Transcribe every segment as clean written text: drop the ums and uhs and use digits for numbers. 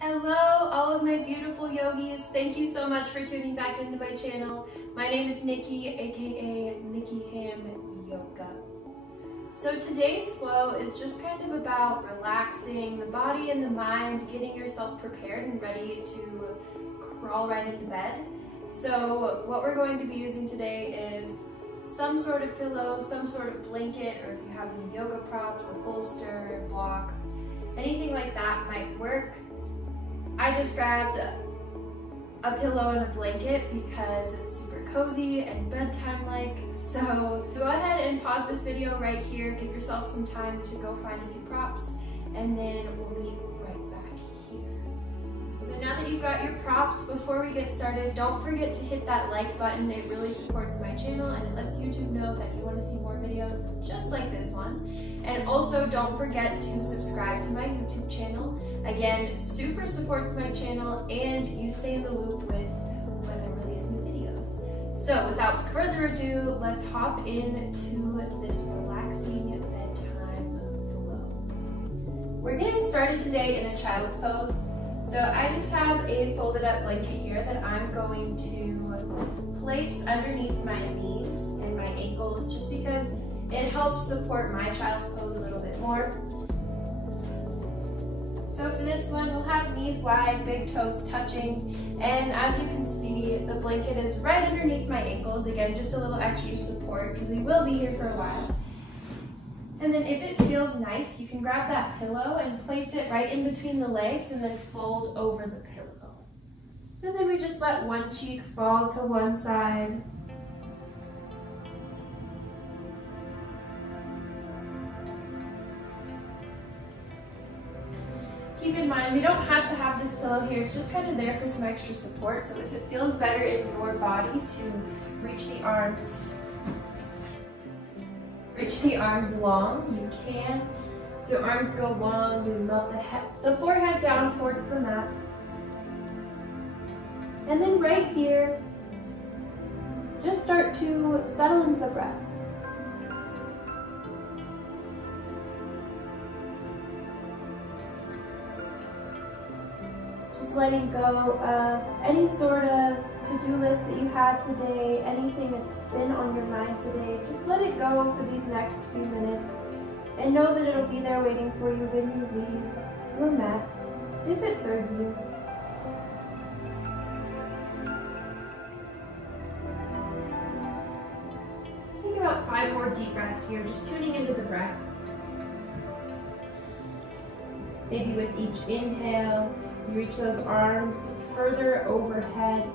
Hello, all of my beautiful yogis. Thank you so much for tuning back into my channel. My name is Nikki, aka Nikki Ham Yoga. So today's flow is just kind of about relaxing the body and the mind, getting yourself prepared and ready to crawl right into bed. So what we're going to be using today is some sort of pillow, some sort of blanket, or if you have any yoga props, a bolster, blocks, anything like that might work. I just grabbed a pillow and a blanket because it's super cozy and bedtime-like. So go ahead and pause this video right here, give yourself some time to go find a few props, and then we'll meet right back here. So now that you've got your props, before we get started, don't forget to hit that like button. It really supports my channel and it lets YouTube know that you want to see more videos just like this one. And also don't forget to subscribe to my YouTube channel. Again, super supports my channel and you stay in the loop with when I release new videos. So without further ado, let's hop into this relaxing bedtime flow. We're getting started today in a child's pose. So I just have a folded up blanket here that I'm going to place underneath my knees and my ankles just because it helps support my child's pose a little bit more. So for this one, we'll have knees wide, big toes touching, and as you can see, the blanket is right underneath my ankles. Again, just a little extra support because we will be here for a while. And then if it feels nice, you can grab that pillow and place it right in between the legs and then fold over the pillow. And then we just let one cheek fall to one side. Keep in mind, we don't have to have this pillow here. It's just kind of there for some extra support. So if it feels better in your body to reach the arms long, you can. So arms go long, we melt the forehead down towards the mat. And then right here, just start to settle into the breath. Just letting go of any sort of to-do list that you had today, anything that's been on your mind today. Just let it go for these next few minutes and know that it'll be there waiting for you when you leave your mat, if it serves you. Let's take about 5 more deep breaths here, just tuning into the breath. Maybe with each inhale, you reach those arms further overhead.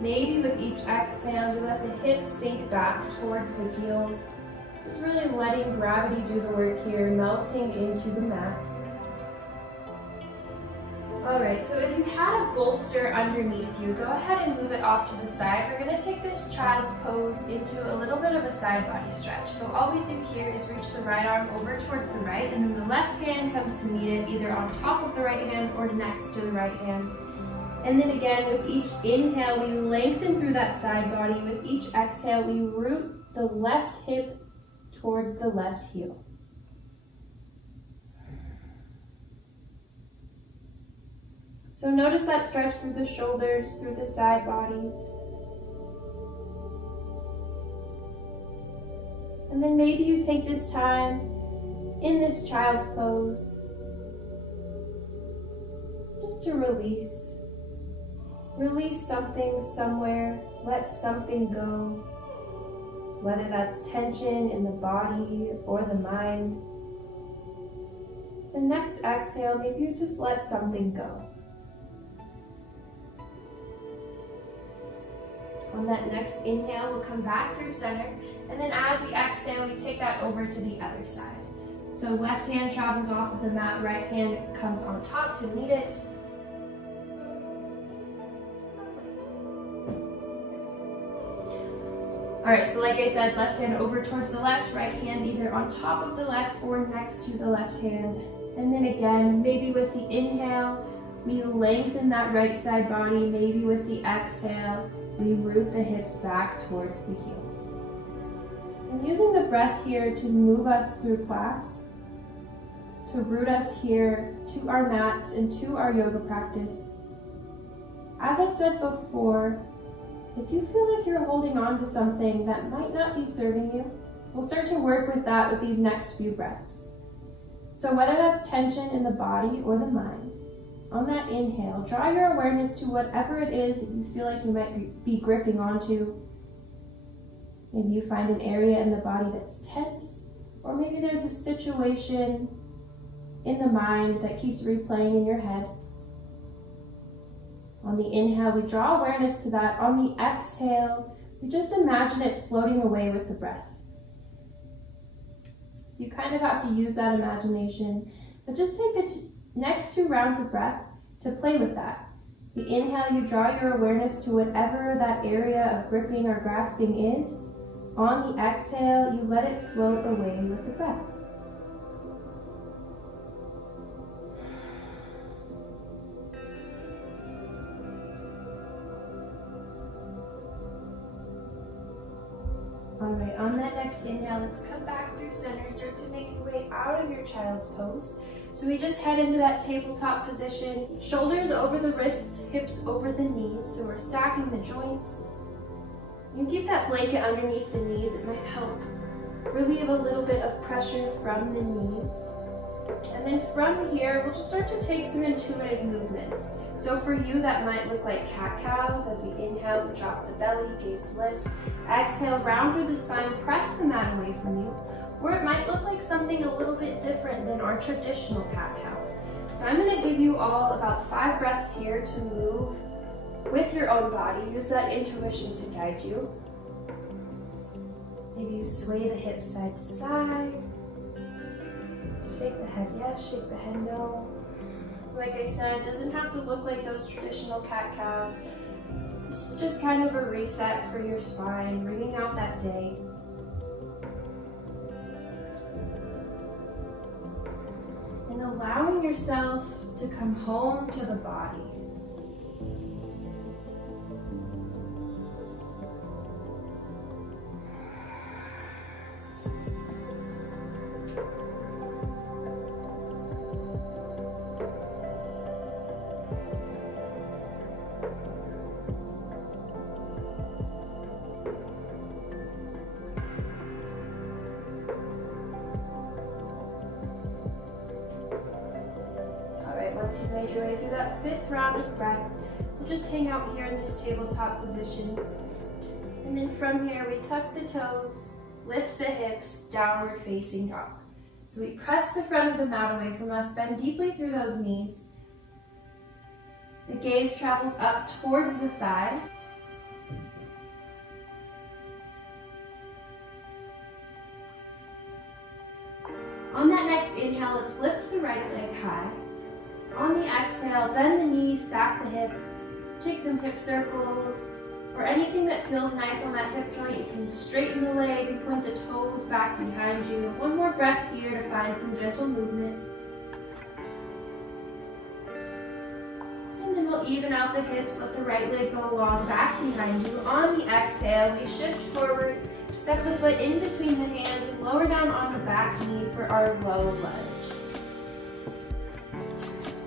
Maybe with each exhale, you let the hips sink back towards the heels. Just really letting gravity do the work here, melting into the mat. All right, so if you had a bolster underneath you, go ahead and move it off to the side. We're gonna take this child's pose into a little bit of a side body stretch. So all we do here is reach the right arm over towards the right, and then the left hand comes to meet it either on top of the right hand or next to the right hand. And then again, with each inhale, we lengthen through that side body. With each exhale, we root the left hip towards the left heel. So notice that stretch through the shoulders, through the side body. And then maybe you take this time in this child's pose just to release. Release something somewhere, let something go, whether that's tension in the body or the mind. The next exhale, maybe you just let something go. On that next inhale, we'll come back through center, and then as we exhale, we take that over to the other side. So left hand travels off of the mat, right hand comes on top to meet it. All right, so like I said, left hand over towards the left, right hand either on top of the left or next to the left hand. And then again, maybe with the inhale, we lengthen that right side body. Maybe with the exhale, we root the hips back towards the heels. I'm using the breath here to move us through class, to root us here to our mats and to our yoga practice. As I said before, if you feel like you're holding on to something that might not be serving you, we'll start to work with that with these next few breaths. So whether that's tension in the body or the mind, on that inhale, draw your awareness to whatever it is that you feel like you might be gripping onto. Maybe you find an area in the body that's tense, or maybe there's a situation in the mind that keeps replaying in your head. On the inhale, we draw awareness to that. On the exhale, we just imagine it floating away with the breath. So you kind of have to use that imagination, but just take the next 2 rounds of breath to play with that. The inhale, you draw your awareness to whatever that area of gripping or grasping is. On the exhale, you let it float away with the breath. Alright, on that next inhale, let's come back through center, start to make your way out of your child's pose. So we just head into that tabletop position, shoulders over the wrists, hips over the knees, so we're stacking the joints. You can keep that blanket underneath the knees, it might help relieve a little bit of pressure from the knees. And then from here, we'll just start to take some intuitive movements. So for you, that might look like cat-cows. As we inhale, we drop the belly, gaze lifts. Exhale, round through the spine, press the mat away from you. Or it might look like something a little bit different than our traditional cat-cows. So I'm gonna give you all about 5 breaths here to move with your own body. Use that intuition to guide you. Maybe you sway the hips side to side. Shake the head yes, shake the head no. Like I said, it doesn't have to look like those traditional cat-cows. This is just kind of a reset for your spine, bringing out that day. And allowing yourself to come home to the body. Once you've made your way through that 5th round of breath, we'll just hang out here in this tabletop position. And then from here, we tuck the toes, lift the hips, downward facing dog. So we press the front of the mat away from us, bend deeply through those knees. The gaze travels up towards the thighs. On that next inhale, let's lift the right leg high. On the exhale, bend the knees, stack the hip, take some hip circles, or anything that feels nice on that hip joint. You can straighten the leg and point the toes back behind you. One more breath here to find some gentle movement. And then we'll even out the hips, let the right leg go long back behind you. On the exhale, we shift forward, step the foot in between the hands, and lower down on the back knee for our low lunge.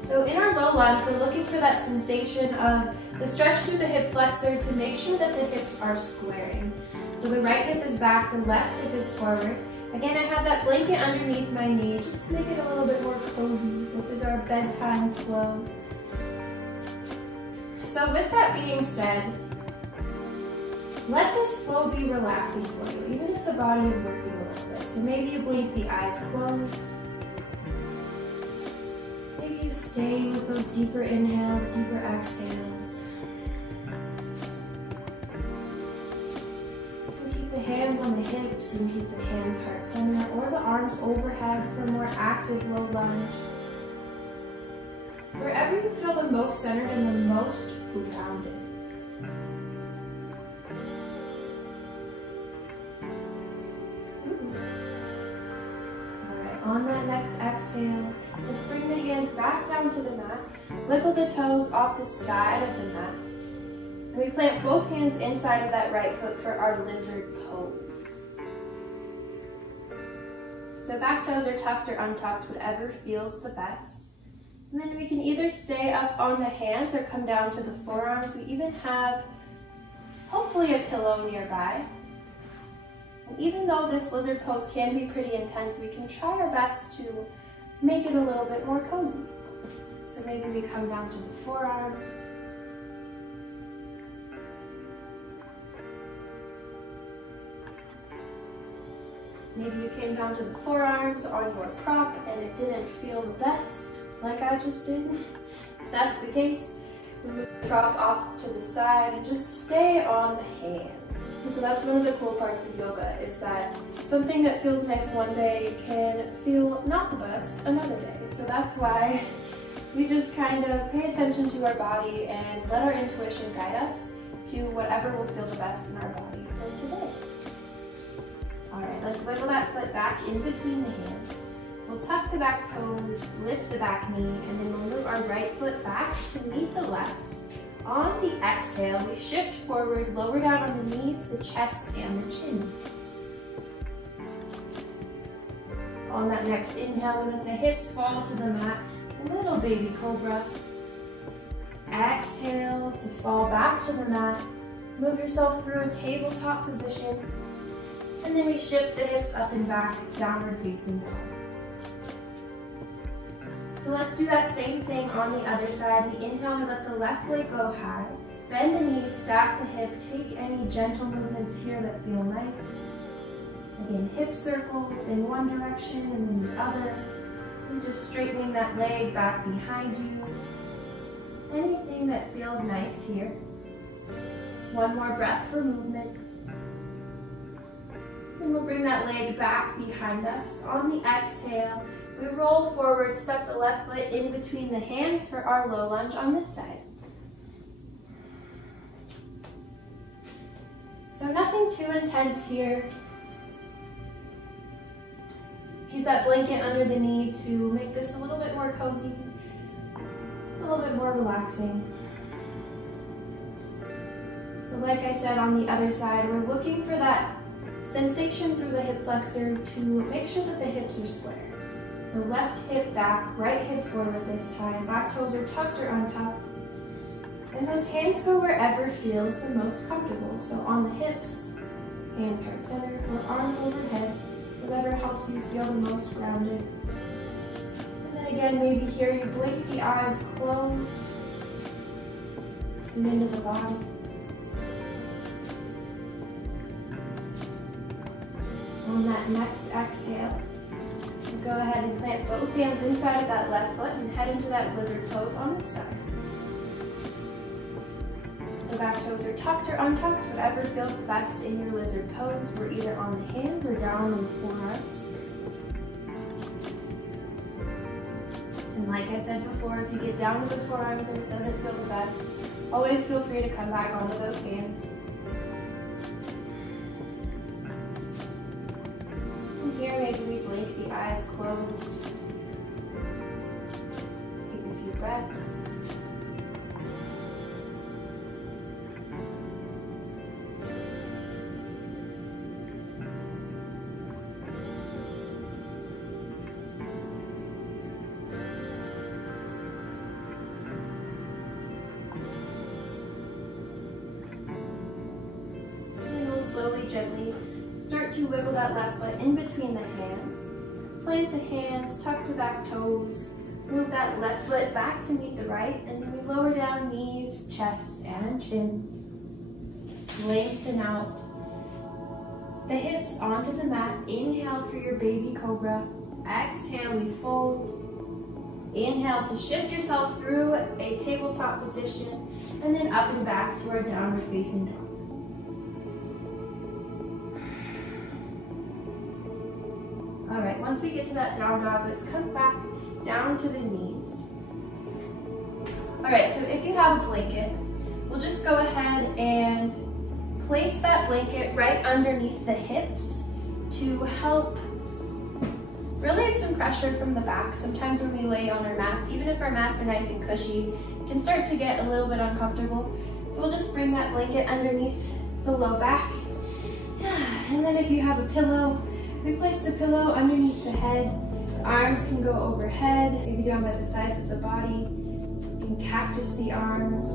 So in our low lunge, we're looking for that sensation of the stretch through the hip flexor to make sure that the hips are squaring. So the right hip is back, the left hip is forward. Again, I have that blanket underneath my knee just to make it a little bit more cozy. This is our bedtime flow. So with that being said, let this flow be relaxing for you, even if the body is working a little bit. So maybe you blink the eyes closed. Maybe you stay with those deeper inhales, deeper exhales. And keep the hands on the hips and keep the hands heart center, or the arms overhead for a more active low lunge. Wherever you feel the most centered and the most grounded. On that next exhale, let's bring the hands back down to the mat. Wiggle the toes off the side of the mat. And we plant both hands inside of that right foot for our lizard pose. So back toes are tucked or untucked, whatever feels the best. And then we can either stay up on the hands or come down to the forearms. We even have, hopefully, a pillow nearby. And even though this lizard pose can be pretty intense, we can try our best to make it a little bit more cozy. So maybe we come down to the forearms. Maybe you came down to the forearms on your prop and it didn't feel the best, like I just did. If that's the case, move the prop off to the side and just stay on the hands. And so that's one of the cool parts of yoga, is that something that feels nice one day can feel not the best another day. So that's why we just kind of pay attention to our body and let our intuition guide us to whatever will feel the best in our body for today. All right, let's wiggle that foot back in between the hands. We'll tuck the back toes, lift the back knee, and then we'll move our right foot back to meet the left. On the exhale, we shift forward, lower down on the knees, the chest, and the chin. On that next inhale, we let the hips fall to the mat, little baby cobra. Exhale to fall back to the mat. Move yourself through a tabletop position. And then we shift the hips up and back, downward facing dog. So let's do that same thing on the other side. We inhale, we let the left leg go high. Bend the knees, stack the hip, take any gentle movements here that feel nice. Again, hip circles in one direction and then the other. And just straightening that leg back behind you. Anything that feels nice here. One more breath for movement. And we'll bring that leg back behind us. On the exhale, we roll forward, step the left foot in between the hands for our low lunge on this side. So nothing too intense here. Keep that blanket under the knee to make this a little bit more cozy, a little bit more relaxing. So like I said, on the other side, we're looking for that sensation through the hip flexor to make sure that the hips are square. So left hip back, right hip forward this time. Back toes are tucked or untucked. And those hands go wherever feels the most comfortable. So on the hips, hands heart center, or arms overhead, whatever helps you feel the most grounded. And then again, maybe here you blink the eyes closed, tune into the body. On that next exhale, we'll go ahead and plant both hands inside of that left foot and head into that lizard pose on this side. So back toes are tucked or untucked, whatever feels the best in your lizard pose. We're either on the hands or down on the forearms. And like I said before, if you get down to the forearms and it doesn't feel the best, always feel free to come back onto those hands. And here maybe we blink the eyes closed. Take a few breaths. Slowly, gently start to wiggle that left foot in between the hands. Plant the hands, tuck the back toes, move that left foot back to meet the right, and then we lower down knees, chest, and chin. Lengthen out the hips onto the mat. Inhale for your baby cobra. Exhale, we fold. Inhale to shift yourself through a tabletop position, and then up and back to our downward facing dog. All right, once we get to that down dog, let's come back down to the knees. All right, so if you have a blanket, we'll just go ahead and place that blanket right underneath the hips to help relieve some pressure from the back. Sometimes when we lay on our mats, even if our mats are nice and cushy, it can start to get a little bit uncomfortable. So we'll just bring that blanket underneath the low back. And then if you have a pillow, We place the pillow underneath the head. The arms can go overhead, maybe down by the sides of the body. You can cactus the arms.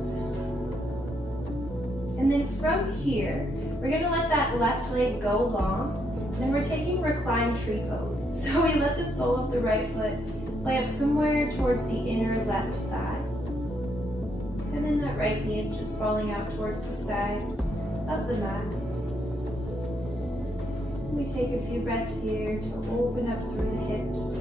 And then from here, we're gonna let that left leg go long. Then we're taking reclined tree pose. So we let the sole of the right foot plant somewhere towards the inner left thigh. And then that right knee is just falling out towards the side of the mat. We take a few breaths here to open up through the hips.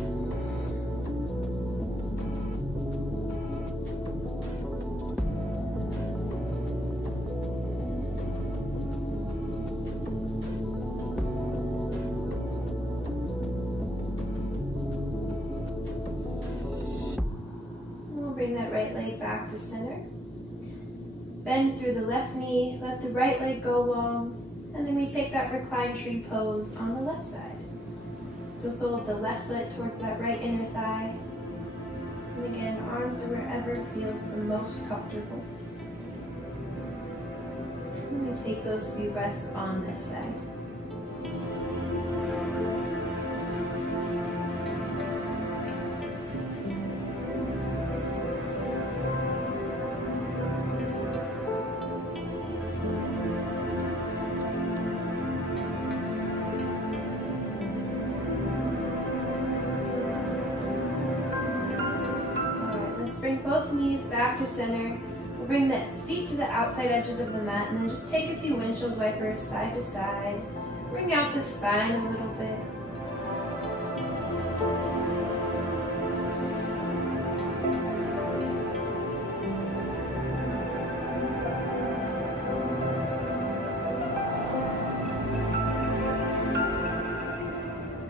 We'll bring that right leg back to center. Bend through the left knee, let the right leg go long. And then we take that reclined tree pose on the left side. So sole of the left foot towards that right inner thigh. And again, arms are wherever feels the most comfortable. And we take those few breaths on this side. Bring both knees back to center. We'll bring the feet to the outside edges of the mat and then just take a few windshield wipers side to side. Bring out the spine a little bit.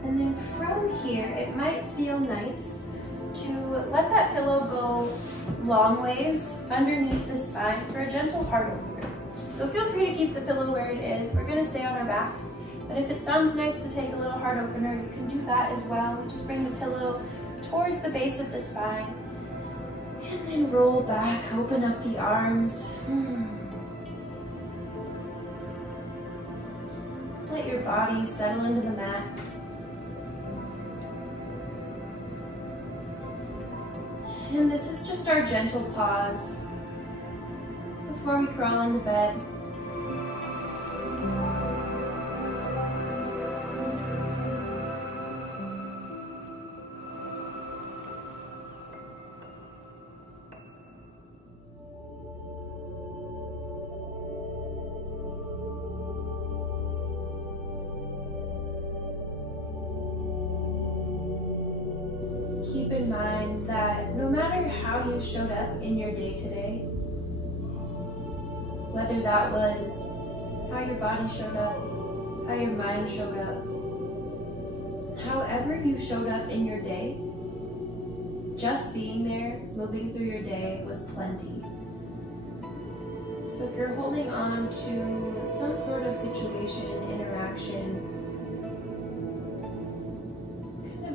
And then from here, it might feel nice to let that pillow go long ways underneath the spine for a gentle heart opener. So feel free to keep the pillow where it is. We're going to stay on our backs, but if it sounds nice to take a little heart opener, you can do that as well. Just bring the pillow towards the base of the spine and then roll back, open up the arms. Let your body settle into the mat. And this is just our gentle pause before we crawl into bed. Keep in mind that no matter how you showed up in your day today, whether that was how your body showed up, how your mind showed up, however you showed up in your day, just being there, moving through your day was plenty. So if you're holding on to some sort of situation, interaction,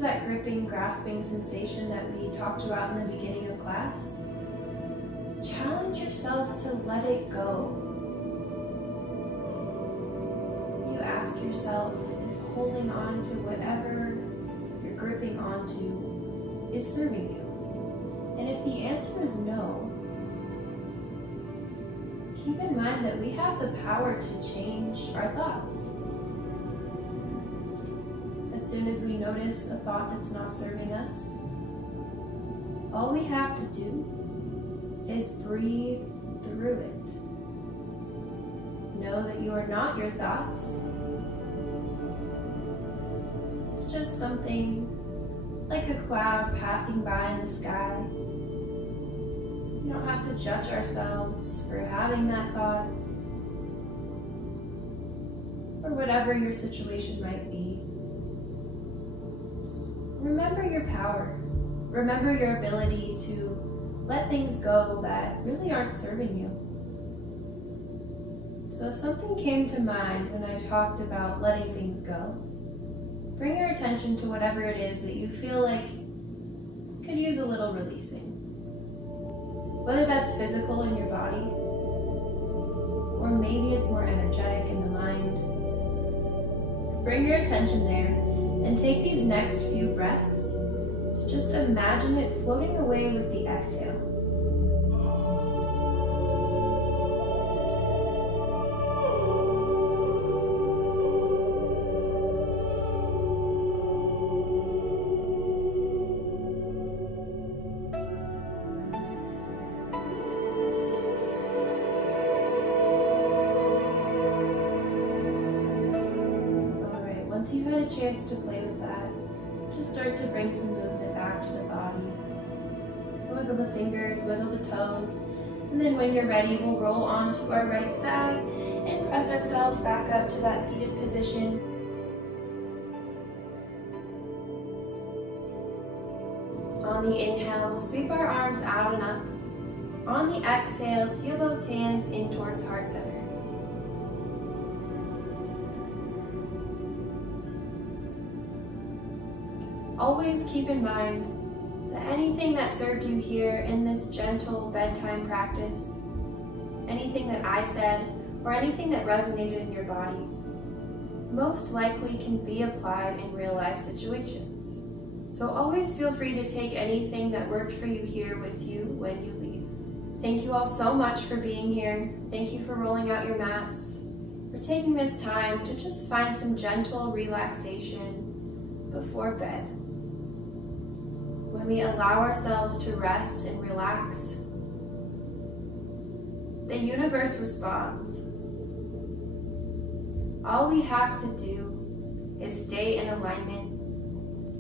that gripping, grasping sensation that we talked about in the beginning of class, challenge yourself to let it go. You ask yourself if holding on to whatever you're gripping onto is serving you. And if the answer is no, keep in mind that we have the power to change our thoughts. As soon as we notice a thought that's not serving us, all we have to do is breathe through it. Know that you are not your thoughts. It's just something like a cloud passing by in the sky. We don't have to judge ourselves for having that thought, or whatever your situation might be. Remember your power. Remember your ability to let things go that really aren't serving you. So if something came to mind when I talked about letting things go, bring your attention to whatever it is that you feel like could use a little releasing. Whether that's physical in your body, or maybe it's more energetic in the mind. Bring your attention there. And take these next few breaths to just imagine it floating away with the exhale. Once you've had a chance to play with that, just start to bring some movement back to the body. Wiggle the fingers, wiggle the toes, and then when you're ready, we'll roll onto our right side and press ourselves back up to that seated position. On the inhale, we'll sweep our arms out and up. On the exhale, seal those hands in towards heart center. Always keep in mind that anything that served you here in this gentle bedtime practice, anything that I said, or anything that resonated in your body, most likely can be applied in real life situations. So always feel free to take anything that worked for you here with you when you leave. Thank you all so much for being here. Thank you for rolling out your mats, for taking this time to just find some gentle relaxation before bed. When we allow ourselves to rest and relax, the universe responds. All we have to do is stay in alignment,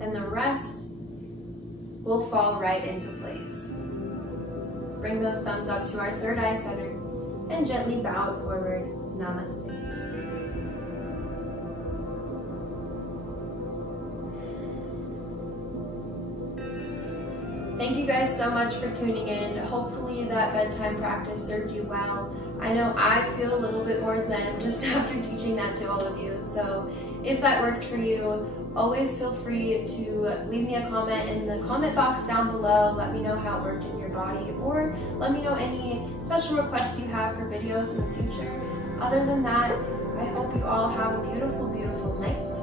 and the rest will fall right into place. Let's bring those thumbs up to our third eye center and gently bow it forward. Namaste. Thank you guys so much for tuning in. Hopefully that bedtime practice served you well. I know I feel a little bit more zen just after teaching that to all of you. So if that worked for you, always feel free to leave me a comment in the comment box down below. Let me know how it worked in your body, or let me know any special requests you have for videos in the future. Other than that, I hope you all have a beautiful, beautiful night.